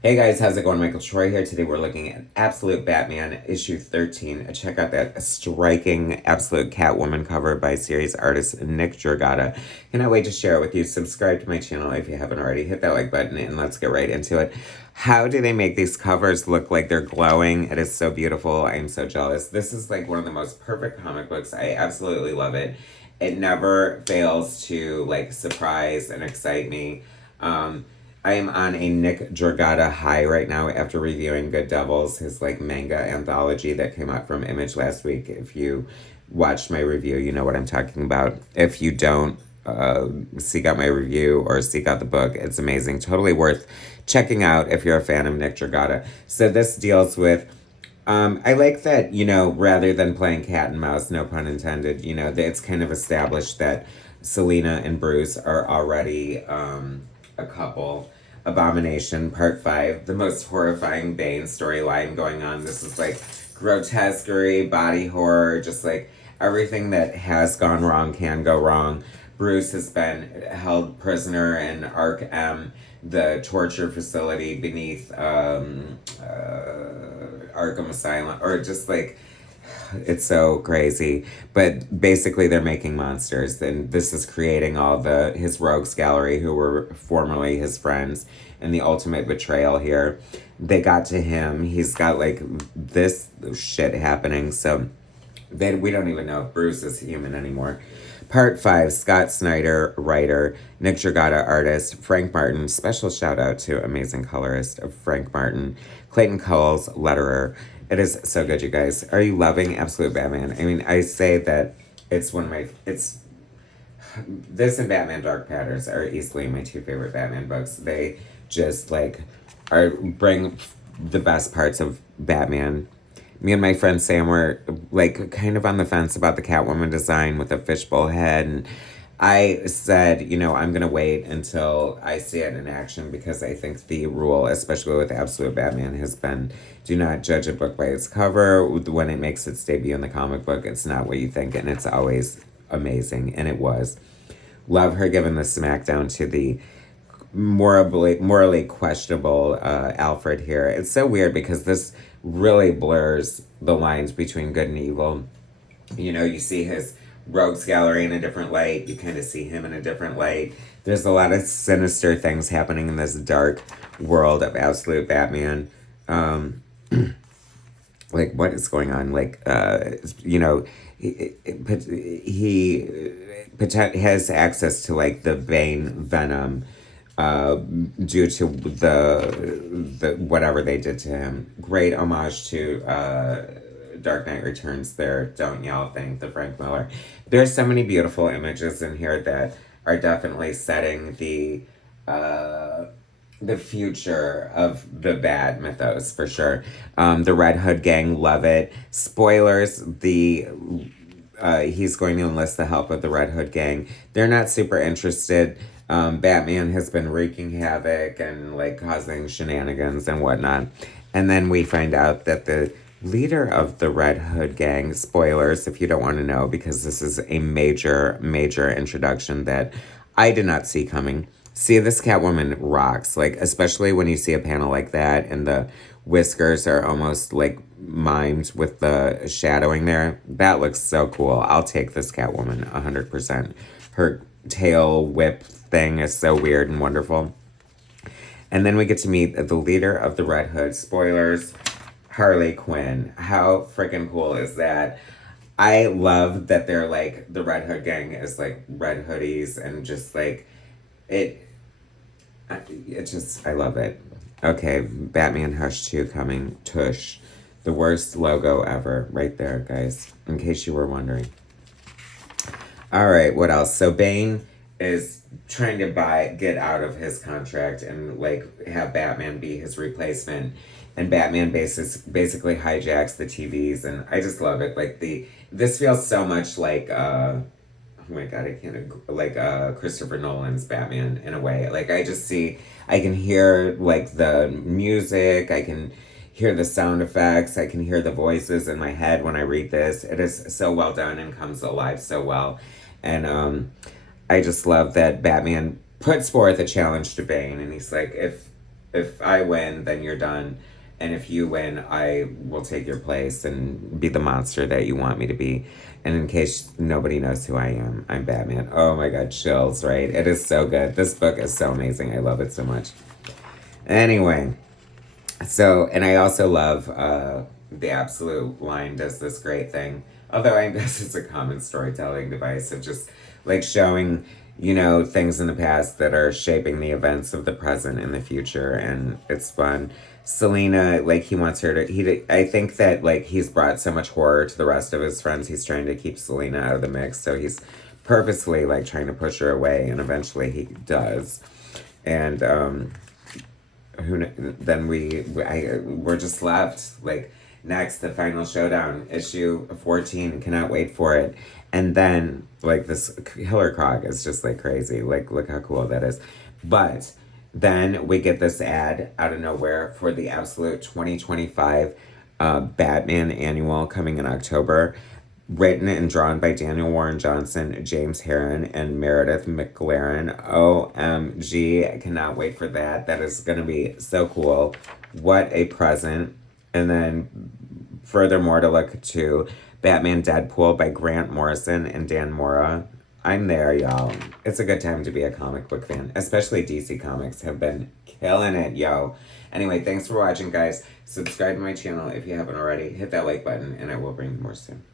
Hey guys, how's it going? Michael Troy here. Today we're looking at Absolute Batman issue 13. Check out that striking Absolute Catwoman cover by series artist Nick Dragata. Cannot wait to share it with you. Subscribe to my channel if you haven't already. Hit that like button and let's get right into it. How do they make these covers look like they're glowing? It is so beautiful. I'm so jealous. This is like one of the most perfect comic books. I absolutely love it. It never fails to like surprise and excite me. I am on a Nick Dragata high right now after reviewing Good Devils, his like manga anthology that came out from Image last week. If you watched my review, you know what I'm talking about. If you don't, seek out my review or seek out the book. It's amazing. Totally worth checking out if you're a fan of Nick Dragata. So this deals with I like that, rather than playing cat and mouse, no pun intended, it's kind of established that Selena and Bruce are already a couple. Abomination, part 5, the most horrifying Bane storyline going on. This is like grotesquerie, body horror, just like everything that has gone wrong can go wrong. Bruce has been held prisoner in Ark M, the torture facility beneath Arkham Asylum, or just like it's so crazy. But basically, they're making monsters, and this is creating all the his rogues gallery, who were formerly his friends, and the ultimate betrayal here. They got to him. He's got like this shit happening. So we don't even know if Bruce is human anymore. Part 5, Scott Snyder, writer, Nick Dragata, artist, Frank Martin, special shout out to amazing colorist of Frank Martin, Clayton Cowles, letterer. It is so good, you guys. Are you loving Absolute Batman? I mean, I say that it's one of my, it's, this and Batman Dark Patterns are easily my two favorite Batman books. They just like bring the best parts of Batman. Me and my friend Sam were like kind of on the fence about the Catwoman design with a fishbowl head, and I said, I'm gonna wait until I see it in action because I think the rule, especially with Absolute Batman, has been do not judge a book by its cover. When it makes its debut in the comic book, it's not what you think, and it's always amazing, and it was. Love her giving the smackdown to the morally questionable Alfred here. It's so weird because this really blurs the lines between good and evil. You see his rogues gallery in a different light. You kind of see him in a different light. There's a lot of sinister things happening in this dark world of Absolute Batman. Like what is going on? Like, he has access to like the Bane venom due to the whatever they did to him. Great homage to Dark Knight Returns there. Don't yell thing, the Frank Miller. There's so many beautiful images in here that are definitely setting the future of the bad mythos for sure. The Red Hood gang love it. Spoilers, he's going to enlist the help of the Red Hood gang. They're not super interested. Batman has been wreaking havoc and like causing shenanigans and whatnot. And then we find out that the leader of the Red Hood gang, spoilers if you don't want to know, because this is a major, major introduction that I did not see coming. See, this Catwoman rocks, like, especially when you see a panel like that and the whiskers are almost like mimed with the shadowing there. That looks so cool. I'll take this Catwoman 100%. Her tail whip thing is so weird and wonderful. And then we get to meet the leader of the Red Hood. Spoilers, Harley Quinn. How freaking cool is that? I love that they're like, the Red Hood gang is like red hoodies and just like, it I love it. Okay, Batman Hush 2 coming. Tush. The worst logo ever. Right there, guys. In case you were wondering. Alright, what else? So Bane is trying to get out of his contract and like have Batman be his replacement. And Batman basically hijacks the TVs, and I just love it. Like this feels so much like oh my god, I can't, like Christopher Nolan's Batman in a way. Like I can hear like the music, I can hear the sound effects, I can hear the voices in my head when I read this. It is so well done and comes alive so well. And I just love that Batman puts forth a challenge to Bane, and he's like, if if I win, then you're done. And if you win, I will take your place and be the monster that you want me to be. And in case nobody knows who I am, I'm Batman. Oh my god, chills, right? It is so good. This book is so amazing. I love it so much. Anyway, so, and I also love the Absolute line does this great thing. Although I guess it's a common storytelling device of just like showing, you know, things in the past that are shaping the events of the present and the future, and it's fun. Selena, like he wants her to. I think that like he's brought so much horror to the rest of his friends. He's trying to keep Selena out of the mix, so he's purposely like trying to push her away, and eventually he does. And we're just left like next the final showdown, issue 14. Cannot wait for it. And then like this killer Croc is just like crazy, like look how cool that is. But then we get this ad out of nowhere for the Absolute 2025 Batman annual coming in October, written and drawn by Daniel Warren Johnson, James Herron, and Meredith McLaren. OMG, I cannot wait for that. That is going to be so cool. What a present. And then, furthermore, to look to Batman Deadpool by Grant Morrison and Dan Mora. I'm there, y'all. It's a good time to be a comic book fan, especially DC Comics have been killing it, yo. Anyway, thanks for watching, guys. Subscribe to my channel if you haven't already. Hit that like button, and I will bring you more soon.